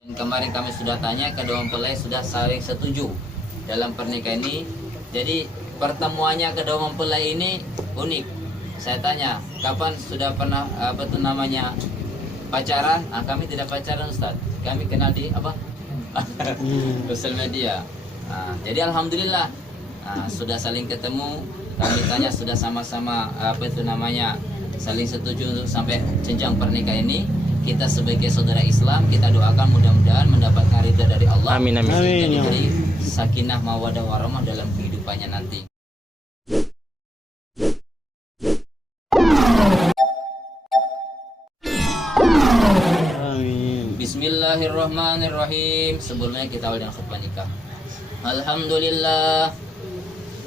Kemarin kami sudah tanya, kedua mempelai sudah saling setuju dalam pernikahan ini. Jadi pertemuannya kedua mempelai ini unik. Saya tanya, kapan sudah pernah pacaran? Kami tidak pacaran, Ustaz. Kami kenal di sosial media. Jadi alhamdulillah sudah saling ketemu. Kami tanya sudah sama-sama saling setuju untuk sampai jenjang pernikahan ini. Kita sebagai saudara Islam, kita doakan mudah-mudahan mendapatkan ridha dari Allah. Amin, amin. Sehingga diberi sakinah mawadah warahmah dalam kehidupannya nanti. Amin. Bismillahirrahmanirrahim. Sebelumnya kita awal dengan khutbah nikah. Alhamdulillah.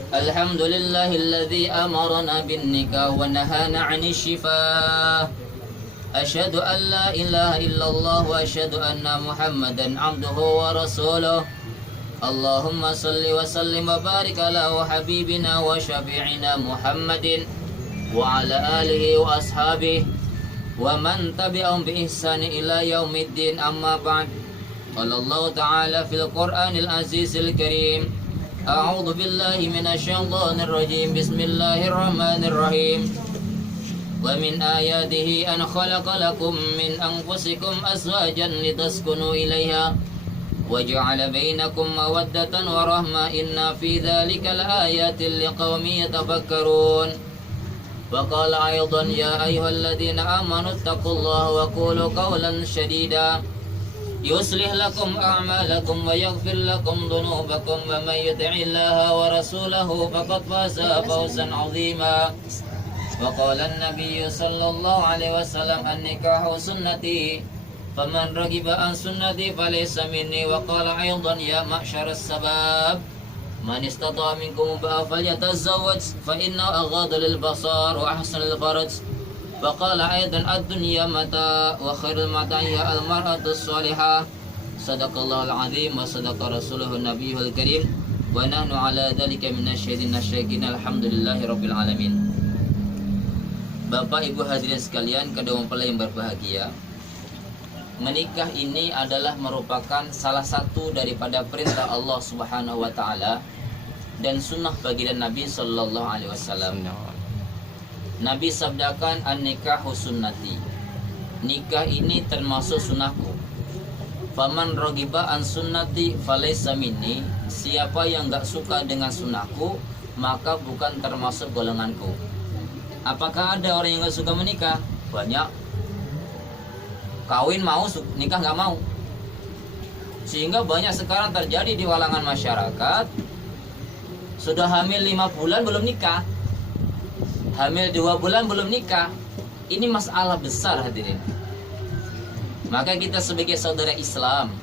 Alhamdulillahilladzi amarna bin nikah wa nahana 'anil shifaa. Asyhadu an la ilaha illallah wa asyhadu anna Muhammadan abduhu wa rasuluh. Allahumma salli wa sallim wa barik ala wa habibina wa syafi'ina Muhammadin wa ala alihi wa ashabihi wa man tabi'ahum bi ihsani ila yaumiddin, amma ba'd. Qala Allah ta'ala fil Qur'anil Azizil Karim. A'udzu billahi minasy syaithanir rajim. Bismillahirrahmanirrahim. Wa min ayatihi an khalaqa lakum min anfusikum azwajan litaskunu ilaiha wa ja'ala bainakum mawaddatan wa rahmah, inna fi dzalika laayatin liqaumin yatafakkarun. Wa qala aidan ya ayyuhalladzina amanu taqullaha wa qulu qawlan shadida yuslih lakum a'malakum wa yaghfir lakum dhunubakum wa may yuti'illaha wa rasulahu faqad faza fawzan 'azima. وقال النبي صلى الله عليه وسلم النكاح سنتي فمن رغب عن سنتي فليس مني. وقال أيضا يا معشر الشباب من استطاع منكم الباءة فليتزوج فإنه أغض للبصر وأحسن للفرج. وقال أيضا الدنيا متاع وخير المتاع هي المرأة الصالحة. صدق الله العظيم وصدق رسوله النبي الكريم ونحن على ذلك من الشهيدين الشاكرين الحمد لله رب العالمين. Bapak Ibu hadirin sekalian, kedua mempelai yang berbahagia, menikah ini adalah merupakan salah satu daripada perintah Allah Subhanahu wa taala dan sunnah baginda Nabi sallallahu alaihi wasallam. Nabi sabdakan an-nikahu sunnati. Nikah ini termasuk sunnahku. Faman raghiba an sunnati falaysa minni. Siapa yang enggak suka dengan sunnahku, maka bukan termasuk golonganku. Apakah ada orang yang nggak suka menikah? Banyak. Kawin mau, nikah nggak mau. Sehingga banyak sekarang terjadi di kalangan masyarakat, sudah hamil 5 bulan belum nikah, hamil 2 bulan belum nikah. Ini masalah besar hadirin. Maka kita sebagai saudara Islam,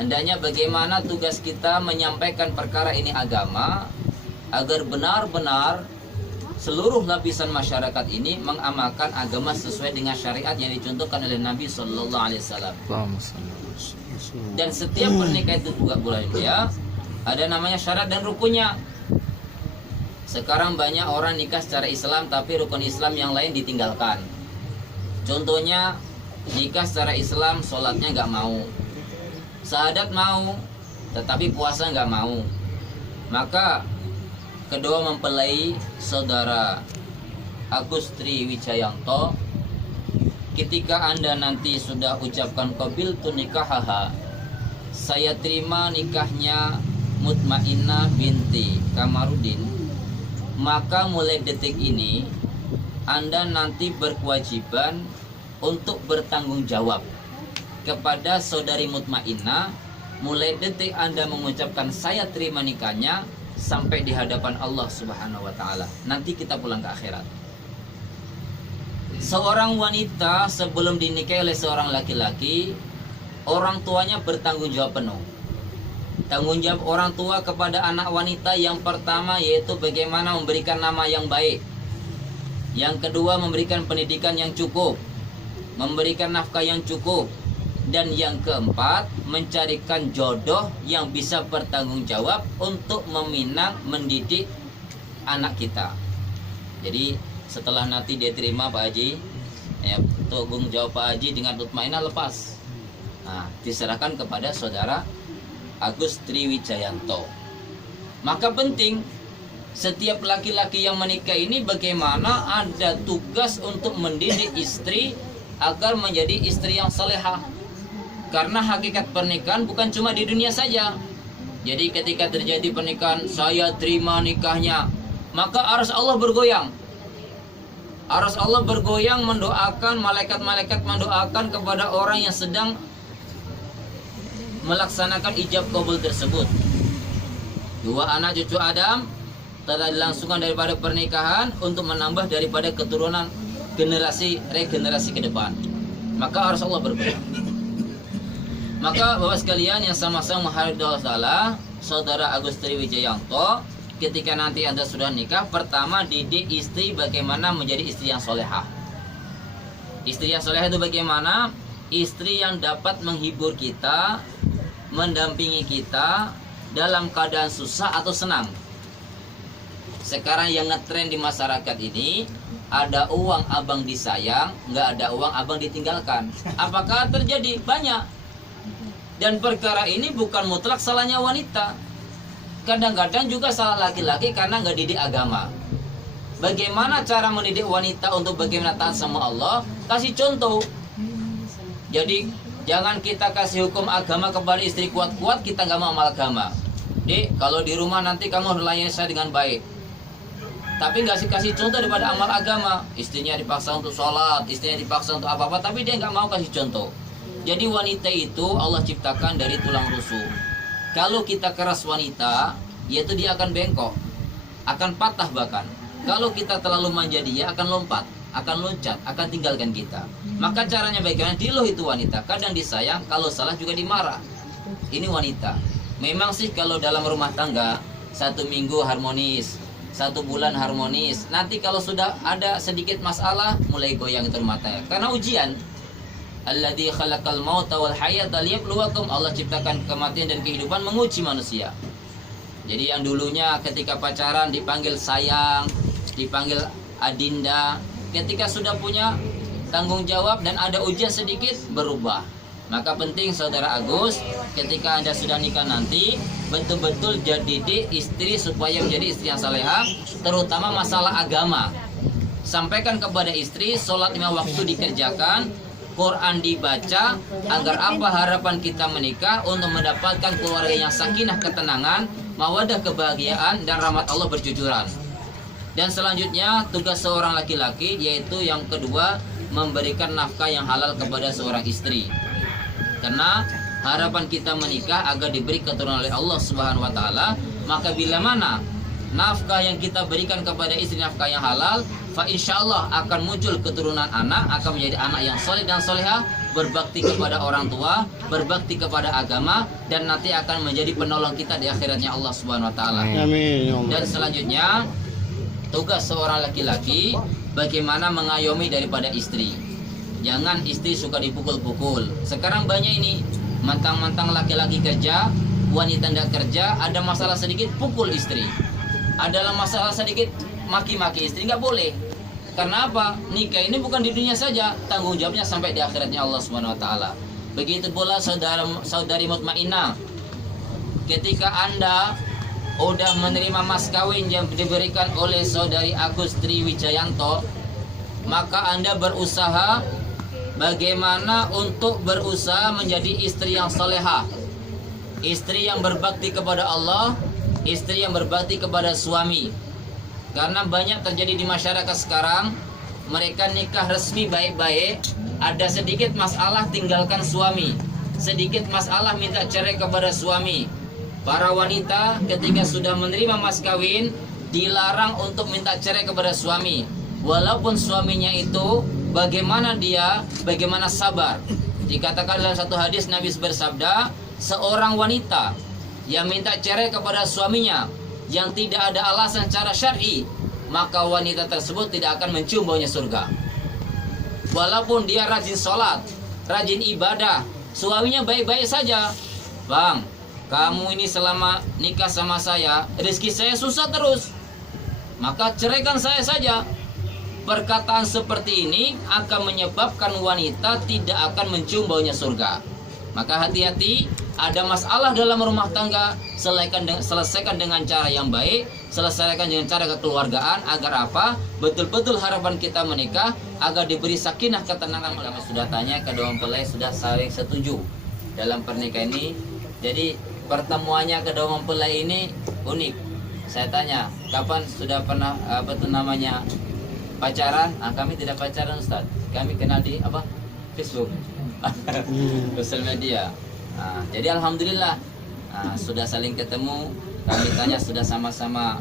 hendaknya bagaimana tugas kita menyampaikan perkara ini agama, agar benar-benar seluruh lapisan masyarakat ini mengamalkan agama sesuai dengan syariat yang dicontohkan oleh Nabi Sallallahu Alaihi Wasallam. Dan setiap pernikahan itu juga boleh ya, ada namanya syarat dan rukunnya. Sekarang banyak orang nikah secara Islam tapi rukun Islam yang lain ditinggalkan. Contohnya nikah secara Islam, sholatnya nggak mau, syahadat mau, tetapi puasa nggak mau. Maka kedua mempelai saudara Agustri Wijayanto, ketika Anda nanti sudah ucapkan qabiltu nikahaha, saya terima nikahnya Mutmainnah binti Kamarudin, maka mulai detik ini Anda nanti berkewajiban untuk bertanggung jawab kepada saudari Mutmainnah. Mulai detik Anda mengucapkan saya terima nikahnya sampai di hadapan Allah Subhanahu wa taala. Nanti kita pulang ke akhirat. Seorang wanita sebelum dinikahi oleh seorang laki-laki, orang tuanya bertanggung jawab penuh. Tanggung jawab orang tua kepada anak wanita yang pertama yaitu bagaimana memberikan nama yang baik. Yang kedua memberikan pendidikan yang cukup, memberikan nafkah yang cukup. Dan yang keempat, mencarikan jodoh yang bisa bertanggung jawab untuk meminang, mendidik anak kita. Jadi setelah nanti dia terima Pak Haji, tanggung jawab Pak Haji dengan Mutmainnah lepas. Nah, diserahkan kepada saudara Agus Triwijayanto. Maka penting setiap laki-laki yang menikah ini bagaimana ada tugas untuk mendidik istri agar menjadi istri yang salehah. Karena hakikat pernikahan bukan cuma di dunia saja. Jadi ketika terjadi pernikahan, saya terima nikahnya, maka arus Allah bergoyang. Arus Allah bergoyang, mendoakan, malaikat-malaikat mendoakan kepada orang yang sedang melaksanakan ijab kabul tersebut. Dua anak cucu Adam telah dilangsungkan daripada pernikahan untuk menambah daripada keturunan regenerasi ke depan. Maka arus Allah bergoyang. Maka Bapak sekalian yang sama-sama menghargai Allah Ta'ala, saudara Agus Triwijayanto, ketika nanti Anda sudah nikah, pertama didik istri bagaimana menjadi istri yang solehah. Istri yang solehah itu bagaimana? Istri yang dapat menghibur kita, mendampingi kita dalam keadaan susah atau senang. Sekarang yang ngetren di masyarakat ini, ada uang abang disayang, nggak ada uang abang ditinggalkan. Apakah terjadi? Banyak. Dan perkara ini bukan mutlak salahnya wanita. Kadang-kadang juga salah laki-laki karena nggak didik agama. Bagaimana cara mendidik wanita untuk bagaimana taat sama Allah? Kasih contoh. Jadi jangan kita kasih hukum agama kepada istri kuat-kuat, kita nggak mau amal agama. Dek, kalau di rumah nanti kamu melayani saya dengan baik. Tapi nggak kasih contoh daripada amal agama. Istrinya dipaksa untuk sholat, istrinya dipaksa untuk apa-apa, tapi dia nggak mau kasih contoh. Jadi wanita itu Allah ciptakan dari tulang rusuk. Kalau kita keras wanita, yaitu dia akan bengkok, akan patah bahkan. Kalau kita terlalu manja dia akan lompat, akan loncat, akan tinggalkan kita. Maka caranya bagaimana? Diloh itu wanita. Kadang disayang, kalau salah juga dimarah. Ini wanita. Memang sih kalau dalam rumah tangga 1 minggu harmonis, 1 bulan harmonis. Nanti kalau sudah ada sedikit masalah, mulai goyang itu rumah tangga. Karena ujian. Alladzi khalaqal mauta wal hayata liyabluwakum. Allah ciptakan kematian dan kehidupan menguji manusia. Jadi yang dulunya ketika pacaran dipanggil sayang, dipanggil adinda, ketika sudah punya tanggung jawab dan ada ujian sedikit berubah. Maka penting saudara Agus, ketika Anda sudah nikah nanti, betul-betul didik istri supaya menjadi istri yang salehah, terutama masalah agama. Sampaikan kepada istri, sholat 5 waktu dikerjakan, Quran dibaca, agar apa harapan kita menikah untuk mendapatkan keluarga yang sakinah, ketenangan, mawadah, kebahagiaan, dan rahmat Allah berjujuran. Dan selanjutnya tugas seorang laki-laki yaitu yang kedua, memberikan nafkah yang halal kepada seorang istri. Karena harapan kita menikah agar diberi keturunan oleh Allah Subhanahu wa taala, maka bila mana nafkah yang kita berikan kepada istri nafkah yang halal, fa insyaallah akan muncul keturunan anak, akan menjadi anak yang soleh dan solehah, berbakti kepada orang tua, berbakti kepada agama, dan nanti akan menjadi penolong kita di akhiratnya Allah Subhanahu wa taala. Amin. Dan selanjutnya tugas seorang laki-laki bagaimana mengayomi daripada istri. Jangan istri suka dipukul-pukul. Sekarang banyak ini mantang-mantang laki-laki kerja, wanita tidak kerja, ada masalah sedikit pukul istri. Adalah masalah sedikit maki-maki istri, nggak boleh. Karena apa? Nikah ini bukan di dunia saja, tanggung jawabnya sampai di akhiratnya Allah Subhanahu wa taala. Begitu pula saudari mutmainnah. Ketika Anda udah menerima mas kawin yang diberikan oleh saudari Agus Triwijayanto, maka Anda berusaha bagaimana untuk berusaha menjadi istri yang salehah, istri yang berbakti kepada Allah, istri yang berbakti kepada suami. Karena banyak terjadi di masyarakat sekarang, mereka nikah resmi baik-baik, ada sedikit masalah tinggalkan suami, sedikit masalah minta cerai kepada suami. Para wanita ketika sudah menerima mas kawin dilarang untuk minta cerai kepada suami, walaupun suaminya itu bagaimana sabar. Dikatakan dalam satu hadis Nabi bersabda, seorang wanita yang minta cerai kepada suaminya yang tidak ada alasan secara syar'i, maka wanita tersebut tidak akan mencium baunya surga. Walaupun dia rajin sholat, rajin ibadah, suaminya baik-baik saja. Bang, kamu ini selama nikah sama saya, rezeki saya susah terus, maka ceraikan saya saja. Perkataan seperti ini akan menyebabkan wanita tidak akan mencium baunya surga. Maka hati-hati, ada masalah dalam rumah tangga, selesaikan dengan cara yang baik, selesaikan dengan cara kekeluargaan, agar apa? Betul-betul harapan kita menikah agar diberi sakinah ketenangan. Kami sudah tanya, kedua mempelai sudah saling setuju dalam pernikahan ini. Jadi pertemuannya kedua mempelai ini unik. Saya tanya, kapan sudah pernah pacaran? Kami tidak pacaran, Ustaz. Kami kenal di Facebook. Sosial media. Jadi alhamdulillah sudah saling ketemu. Kami tanya sudah sama-sama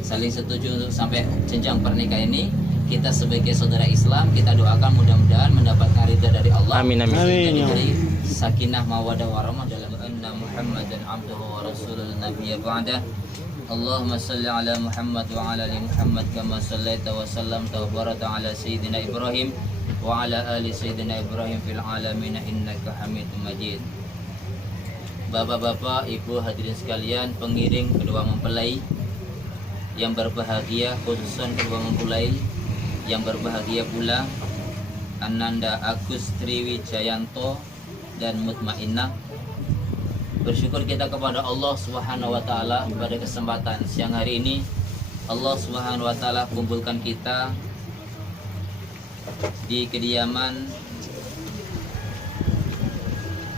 saling setuju untuk sampai jenjang pernikahan ini. Kita sebagai saudara Islam, kita doakan mudah-mudahan mendapatkan ridha dari Allah. Amin, amin. Jadi dari sakinah mawadah warahmah dalam anna Muhammadan abduhu wa rasulul nabiyya ba'dah. Allahumma salli ala Muhammad wa ala ali Muhammad kama sallaita wa sallamta wa barakta ala sayyidina Ibrahim wa ala ali sayyidina Ibrahim fil alamin innaka Hamidum Majid. Bapak-bapak, ibu hadirin sekalian, pengiring kedua mempelai yang berbahagia, khususnya kedua mempelai yang berbahagia pula Ananda Agus Triwijayanto dan Mutmainnah. Bersyukur kita kepada Allah Subhanahu wa taala pada kesempatan siang hari ini. Allah Subhanahu wa taala kumpulkan kita di kediaman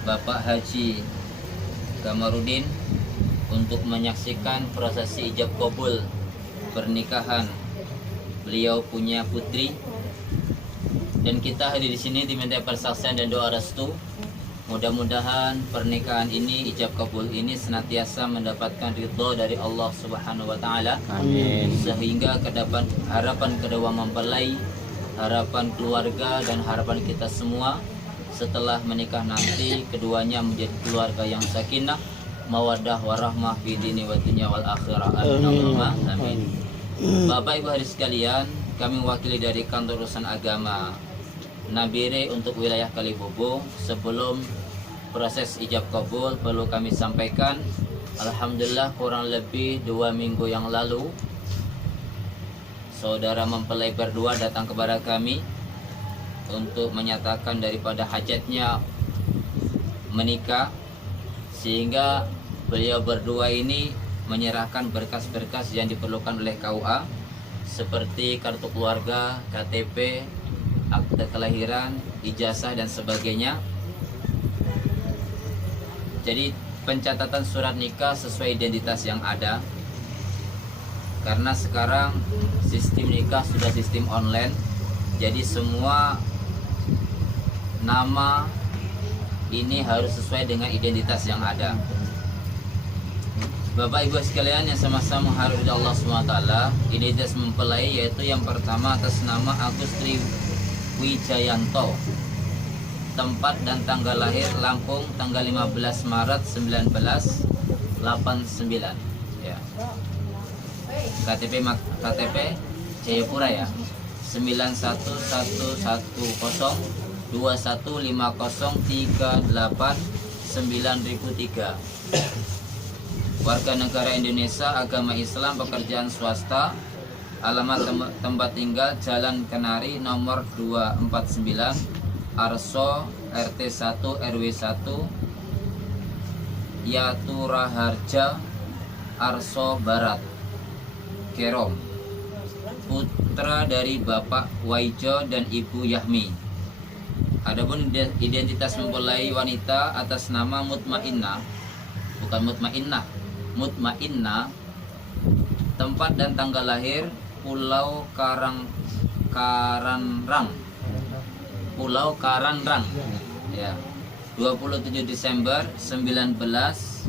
Bapak Haji Kamarudin untuk menyaksikan prosesi ijab kabul pernikahan. Beliau punya putri dan kita hadir di sini diminta persaksian dan doa restu. Mudah-mudahan pernikahan ini, ijab kabul ini senantiasa mendapatkan ridho dari Allah Subhanahu wa taala. Amin. Sehingga harapan kedua mempelai, harapan keluarga dan harapan kita semua setelah menikah nanti keduanya menjadi keluarga yang sakinah, mawaddah warahmah fi dini wa dunya wal akhirah. Amin. Bapak Ibu hadirin sekalian, kami mewakili dari Kantor Urusan Agama Nabire untuk wilayah Kalibobo. Sebelum proses ijab kabul perlu kami sampaikan, alhamdulillah kurang lebih 2 minggu yang lalu saudara mempelai berdua datang kepada kami untuk menyatakan daripada hajatnya menikah, sehingga beliau berdua ini menyerahkan berkas-berkas yang diperlukan oleh KUA seperti kartu keluarga, KTP, akte kelahiran, ijazah dan sebagainya. Jadi pencatatan surat nikah sesuai identitas yang ada. Karena sekarang sistem nikah sudah sistem online, jadi semua nama ini harus sesuai dengan identitas yang ada. Bapak Ibu sekalian yang sama-sama menghargai Allah SWT, identitas mempelai yaitu yang pertama atas nama Agus Triwijayanto, tempat dan tanggal lahir Lampung tanggal 15 Maret 1989 ya. KTP Jayapura ya, 911150389003. Warga negara Indonesia, agama Islam, pekerjaan swasta, alamat tempat tinggal Jalan Kenari nomor 249, Arso RT 1 RW 1, Yaturaharja, Arso Barat, Kerom. Putra dari Bapak Waijo dan Ibu Yahmi. Adapun identitas mempelai wanita atas nama Mutmainnah, bukan Mutmainnah, Mutmainnah, tempat dan tanggal lahir Pulau Karanrang ya, 27 Desember 1992.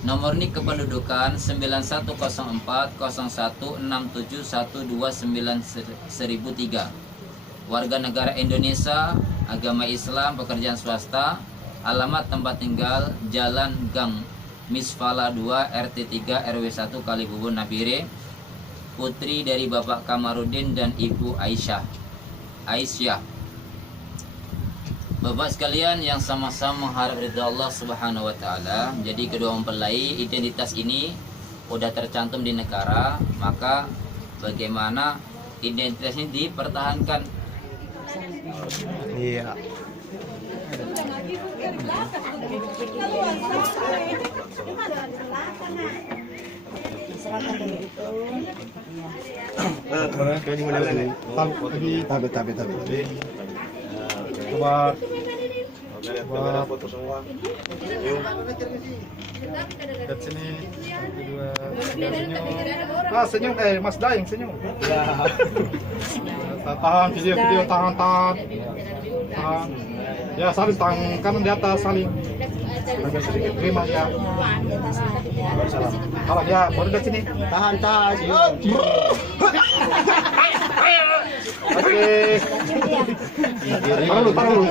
Nomor nik kependudukan 91040167129003. Warga negara Indonesia, agama Islam, pekerjaan swasta, alamat tempat tinggal Jalan Gang Misfala 2 RT 3 RW 1 Kalibubun Nabire. Putri dari Bapak Kamarudin dan Ibu Aisyah. Bapak sekalian yang sama-sama mengharap ridha Allah Subhanahu wa taala. Jadi kedua mempelai, identitas ini sudah tercantum di negara, maka bagaimana identitas ini dipertahankan Iya. Tapi. Coba. Foto semua. Lihat sini. Kedua. Senyum. Mas Daeng senyum. Ya. Tahan video tahan. Ya, saling tangan kanan di atas saling. Agak sedikit terima ya. Salam ya, baru dari sini. Tahan. Oke. Taruh.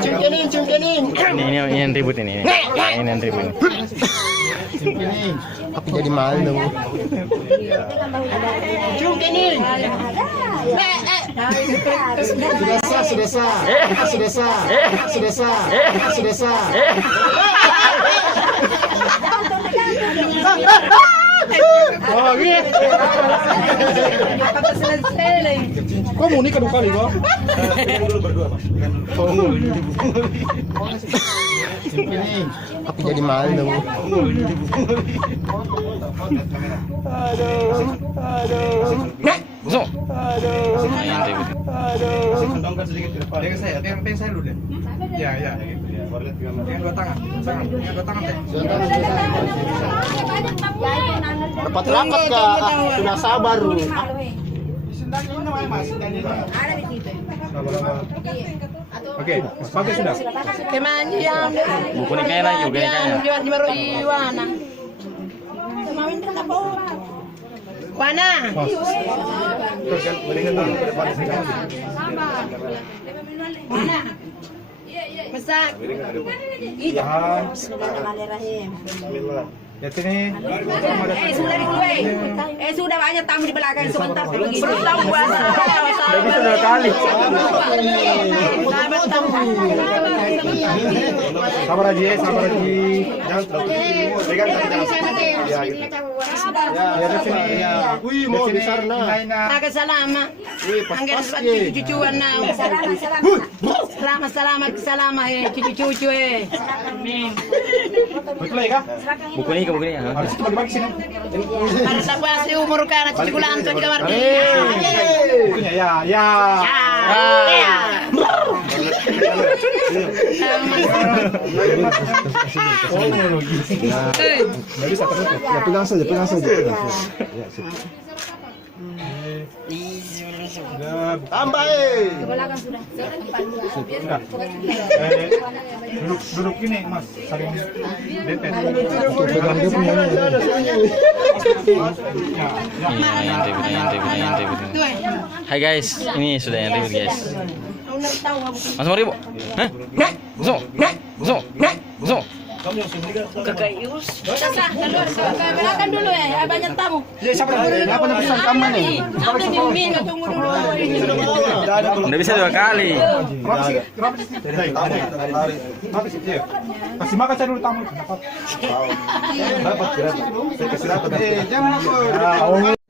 Ya, cungkening. Ini yang ribut ini. Ini yang ribut. Cungkening. Aku jadi malu. Cungkening. Sudah sah. Oh, gitu. Kok mau nikah 2 kali kok? Dulu berdua, Mas. Ini aku jadi malu. Aduh. Tongkat sedikit ke depan. Yang saya dulu deh. Ya. Dengan 2 tangan. Dengan 2 tangan deh. Rapat Kak. Sudah sabar lu. Oke, pakai sudah. Kemana yang Buku nikahnya lagi juga nikahnya. Jual di Maro Iwana. Wana. Wana. Masak. Bismillahirrahmanirrahim. Bismillah. Ya sini. Sudah banyak tamu di belakang sebentar begini. Belum puasa. Sudah kali. Sabar aja. Jangan pegang ya gitu. Ya di sini. Wih, mau di sana. Agak selama. Angger cucu-cucuan now. Selamat cucu-cucu Betul ya, Kak? Buku ini. Harus kita bagi-bagi sini. Para sa puasa umur ka na cuculan sa kamar. Ya. Bisa terus. Ya pegang saja. Ya, sip. Tambah duduk ini Mas, saling dempet. Pegang dia punya. Yang ribut. Hai guys, ini sudah yang ribut guys. Mas mari bu. Hah? Zo. Kakaius. Belakang dulu ya, banyak tamu. Apa pesan kamu nih? Tunggu dulu. Udah bisa 2 kali. Kasih makan saya dulu tamu. Dapat.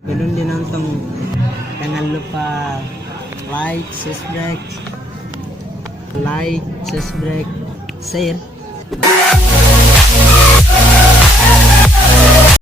Belum dinonton, jangan lupa like, subscribe, share.